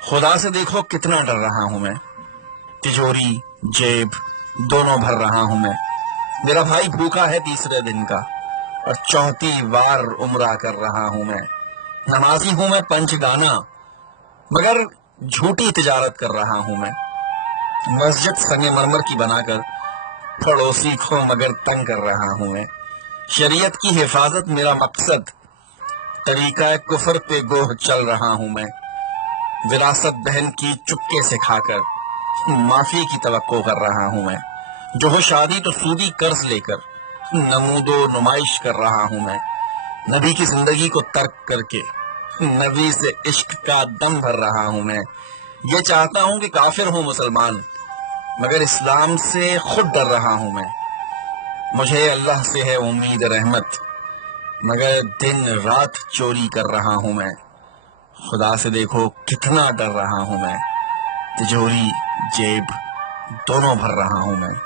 खुदा से देखो कितना डर रहा हूं मैं, तिजोरी जेब दोनों भर रहा हूं मैं। मेरा भाई भूखा है तीसरे दिन का और 34 बार उम्रा कर रहा हूं मैं। नमाजी हूं मैं पंचगाना मगर झूठी तिजारत कर रहा हूं मैं। मस्जिद संगे मरमर की बनाकर पड़ोसी को मगर तंग कर रहा हूं मैं। शरीयत की हिफाजत मेरा मकसद, तरीका कुफर पे गोह चल रहा हूं मैं। विरासत बहन की चुपके से खाकर माफी की तवक्को कर रहा हूं मैं। जो हो शादी तो सूदी कर्ज लेकर नमूदो नुमाइश कर रहा हूं मैं। नबी की जिंदगी को तर्क करके नबी से इश्क का दम भर रहा हूं मैं। ये चाहता हूं कि काफिर हूं मुसलमान मगर इस्लाम से खुद डर रहा हूं मैं। मुझे अल्लाह से है उम्मीद रहमत मगर दिन रात चोरी कर रहा हूं मैं। खुदा से देखो कितना डर रहा हूं मैं, तिजोरी जेब दोनों भर रहा हूं मैं।